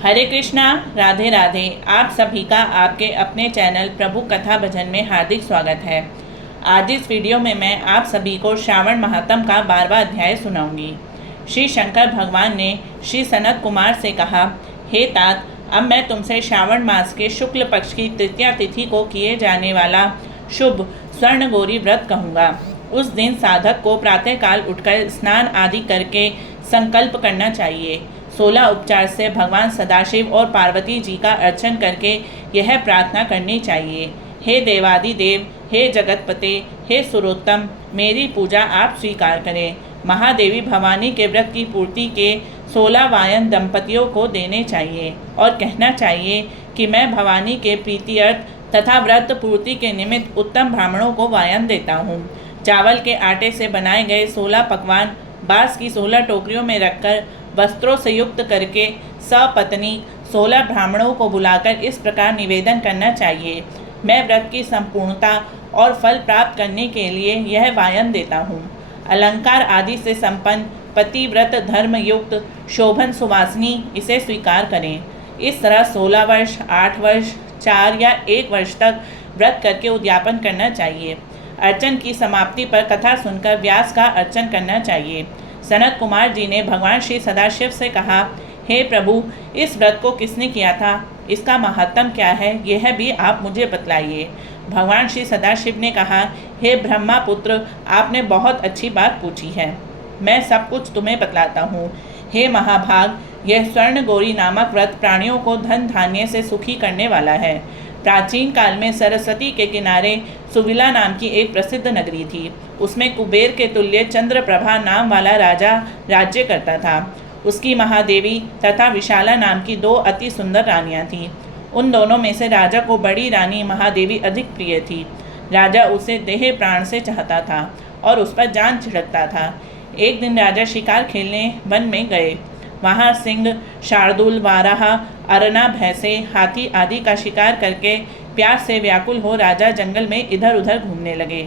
हरे कृष्णा, राधे राधे। आप सभी का आपके अपने चैनल प्रभु कथा भजन में हार्दिक स्वागत है। आज इस वीडियो में मैं आप सभी को श्रावण महात्म का 12वां अध्याय सुनाऊंगी। श्री शंकर भगवान ने श्री सनत कुमार से कहा, हे तात, अब मैं तुमसे श्रावण मास के शुक्ल पक्ष की तृतीया तिथि को किए जाने वाला शुभ स्वर्णगौरी व्रत कहूँगा। उस दिन साधक को प्रातःकाल उठकर स्नान आदि करके संकल्प करना चाहिए। 16 उपचार से भगवान सदाशिव और पार्वती जी का अर्चन करके यह प्रार्थना करनी चाहिए, हे देवादिदेव, हे जगतपते, हे सुरोत्तम, मेरी पूजा आप स्वीकार करें। महादेवी भवानी के व्रत की पूर्ति के 16 वायन दंपतियों को देने चाहिए और कहना चाहिए कि मैं भवानी के प्रीत्यर्थ तथा व्रत पूर्ति के निमित्त उत्तम ब्राह्मणों को वायन देता हूँ। चावल के आटे से बनाए गए 16 पकवान बांस की 16 टोकरियों में रखकर वस्त्रों से युक्त करके सपत्नी 16 ब्राह्मणों को बुलाकर इस प्रकार निवेदन करना चाहिए, मैं व्रत की संपूर्णता और फल प्राप्त करने के लिए यह वायन देता हूँ। अलंकार आदि से संपन्न पतिव्रत धर्म युक्त शोभन सुवासिनी इसे स्वीकार करें। इस तरह 16 वर्ष, 8 वर्ष, 4 या 1 वर्ष तक व्रत करके उद्यापन करना चाहिए। अर्चन की समाप्ति पर कथा सुनकर व्यास का अर्चन करना चाहिए। सनत कुमार जी ने भगवान श्री सदाशिव से कहा, हे प्रभु, इस व्रत को किसने किया था, इसका महात्म क्या है, यह भी आप मुझे बतलाइए। भगवान श्री सदाशिव ने कहा, हे ब्रह्मा पुत्र, आपने बहुत अच्छी बात पूछी है, मैं सब कुछ तुम्हें बतलाता हूँ। हे महाभाग, यह स्वर्ण गौरी नामक व्रत प्राणियों को धन धान्य से सुखी करने वाला है। प्राचीन काल में सरस्वती के किनारे सुविला नाम की एक प्रसिद्ध नगरी थी। उसमें कुबेर के तुल्य चंद्रप्रभा नाम वाला राजा राज्य करता था। उसकी महादेवी तथा विशाला नाम की 2 अति सुंदर रानियां थीं। उन दोनों में से राजा को बड़ी रानी महादेवी अधिक प्रिय थी। राजा उसे देह प्राण से चाहता था और उस पर जान छिड़कता था। एक दिन राजा शिकार खेलने वन में गए। वहाँ सिंह, शार्दूल, वाराह, अरना, भैंसे, हाथी आदि का शिकार करके प्यास से व्याकुल हो राजा जंगल में इधर उधर घूमने लगे।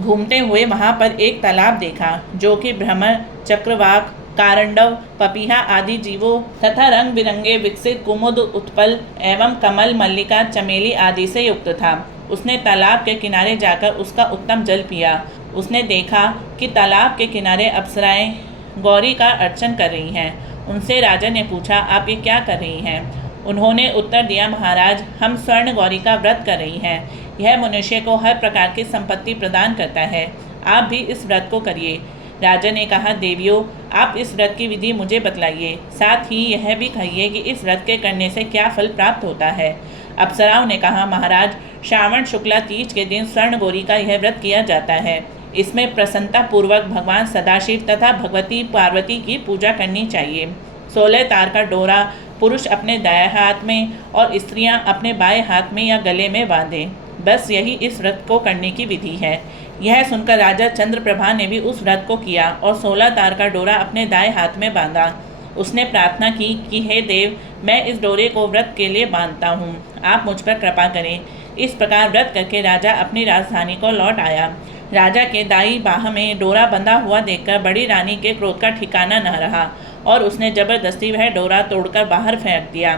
घूमते हुए वहाँ पर एक तालाब देखा, जो कि भ्रमर, चक्रवाक, कारंडव, पपीहा आदि जीवों तथा रंग बिरंगे विकसित कुमुद, उत्पल एवं कमल, मल्लिका, चमेली आदि से युक्त था। उसने तालाब के किनारे जाकर उसका उत्तम जल पिया। उसने देखा कि तालाब के किनारे अप्सराएं गौरी का अर्चन कर रही हैं। उनसे राजा ने पूछा, आप ये क्या कर रही हैं? उन्होंने उत्तर दिया, महाराज, हम स्वर्ण गौरी का व्रत कर रही हैं। यह मनुष्य को हर प्रकार की संपत्ति प्रदान करता है, आप भी इस व्रत को करिए। राजा ने कहा, देवियों, आप इस व्रत की विधि मुझे बतलाइए, साथ ही यह भी कहिए कि इस व्रत के करने से क्या फल प्राप्त होता है। अप्सराओं ने कहा, महाराज, श्रावण शुक्ला तीज के दिन स्वर्ण गौरी का यह व्रत किया जाता है। इसमें प्रसन्नता पूर्वक भगवान सदाशिव तथा भगवती पार्वती की पूजा करनी चाहिए। 16 तार का डोरा पुरुष अपने दाएं हाथ में और स्त्रियां अपने बाएं हाथ में या गले में बांधें। बस यही इस व्रत को करने की विधि है। यह सुनकर राजा चंद्रप्रभा ने भी उस व्रत को किया और 16 तार का डोरा अपने दाएं हाथ में बांधा। उसने प्रार्थना की कि हे देव, मैं इस डोरे को व्रत के लिए बांधता हूँ, आप मुझ पर कृपा करें। इस प्रकार व्रत करके राजा अपनी राजधानी को लौट आया। राजा के दाई बाह में डोरा बंधा हुआ देखकर बड़ी रानी के क्रोध का ठिकाना न रहा और उसने जबरदस्ती वह डोरा तोड़कर बाहर फेंक दिया।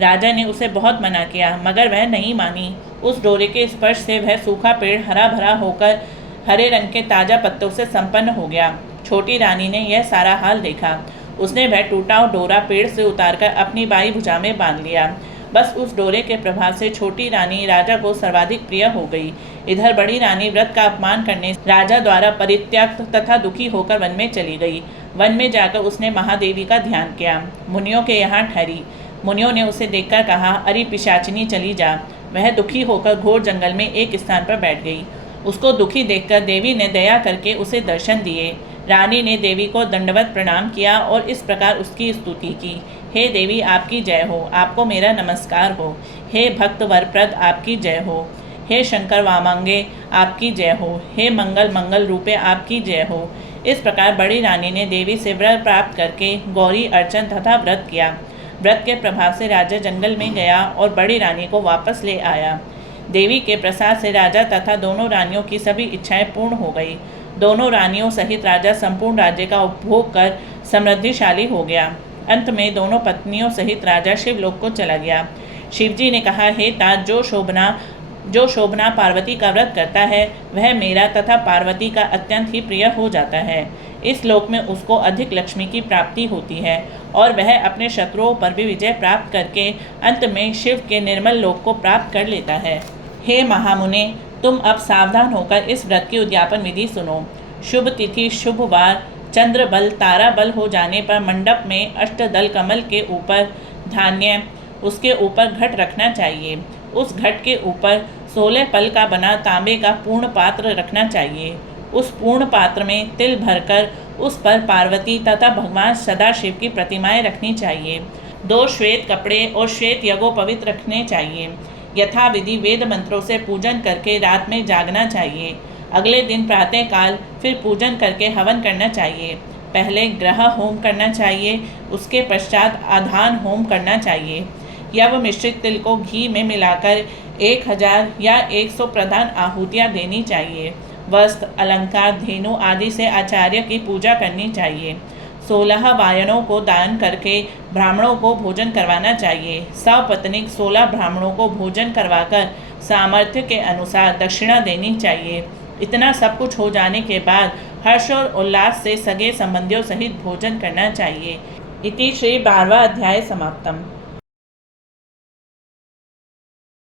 राजा ने उसे बहुत मना किया, मगर वह नहीं मानी। उस डोरे के स्पर्श से वह सूखा पेड़ हरा भरा होकर हरे रंग के ताज़ा पत्तों से संपन्न हो गया। छोटी रानी ने यह सारा हाल देखा। उसने वह टूटा डोरा पेड़ से उतारकर अपनी बाई भुजा में बांध लिया। बस उस डोरे के प्रभाव से छोटी रानी राजा को सर्वाधिक प्रिय हो गई। इधर बड़ी रानी व्रत का अपमान करने राजा द्वारा परित्यक्त तथा दुखी होकर वन में चली गई। वन में जाकर उसने महादेवी का ध्यान किया। मुनियों के यहाँ ठहरी। मुनियों ने उसे देखकर कहा, अरे पिशाचिनी, चली जा। वह दुखी होकर घोर जंगल में एक स्थान पर बैठ गई। उसको दुखी देखकर देवी ने दया करके उसे दर्शन दिए। रानी ने देवी को दंडवत प्रणाम किया और इस प्रकार उसकी स्तुति की, हे देवी, आपकी जय हो, आपको मेरा नमस्कार हो। हे भक्त वरप्रद, आपकी जय हो। हे शंकर वामांगे, आपकी जय हो। हे मंगल मंगल रूपे, आपकी जय हो। इस प्रकार बड़ी रानी ने देवी से व्रत प्राप्त करके गौरी अर्चन तथा व्रत किया। व्रत के प्रभाव से राजा जंगल में गया और बड़ी रानी को वापस ले आया। देवी के प्रसाद से राजा तथा दोनों रानियों की सभी इच्छाएं पूर्ण हो गई। दोनों रानियों सहित राजा संपूर्ण राज्य का उपभोग कर समृद्धिशाली हो गया। अंत में दोनों पत्नियों सहित राजा शिवलोक को चला गया। शिवजी ने कहा, हे तात, जो शोभना पार्वती का व्रत करता है वह मेरा तथा पार्वती का अत्यंत ही प्रिय हो जाता है। इस लोक में उसको अधिक लक्ष्मी की प्राप्ति होती है और वह अपने शत्रुओं पर भी विजय प्राप्त करके अंत में शिव के निर्मल लोक को प्राप्त कर लेता है। हे महामुने, तुम अब सावधान होकर इस व्रत की उद्यापन विधि सुनो। शुभ तिथि, शुभ वार, चंद्र बल, तारा बल हो जाने पर मंडप में अष्टदल कमल के ऊपर धान्य, उसके ऊपर घट रखना चाहिए। उस घट के ऊपर 16 पल का बना तांबे का पूर्ण पात्र रखना चाहिए। उस पूर्ण पात्र में तिल भरकर उस पर पार्वती तथा भगवान सदाशिव की प्रतिमाएं रखनी चाहिए। 2 श्वेत कपड़े और श्वेत यज्ञोपवीत रखने चाहिए। यथाविधि वेद मंत्रों से पूजन करके रात में जागना चाहिए। अगले दिन प्रातःकाल फिर पूजन करके हवन करना चाहिए। पहले ग्रह होम करना चाहिए, उसके पश्चात आधान होम करना चाहिए। यव मिश्रित तिल को घी में मिलाकर 1000 या 100 प्रधान आहुतियाँ देनी चाहिए। वस्त्र, अलंकार, धेनु आदि से आचार्य की पूजा करनी चाहिए। 16 वायनों को दान करके ब्राह्मणों को भोजन करवाना चाहिए। सपत्नीक 16 ब्राह्मणों को भोजन करवाकर सामर्थ्य के अनुसार दक्षिणा देनी चाहिए। इतना सब कुछ हो जाने के बाद हर्ष और उल्लास से सगे संबंधियों सहित भोजन करना चाहिए। इति श्री 12वां अध्याय समाप्तम।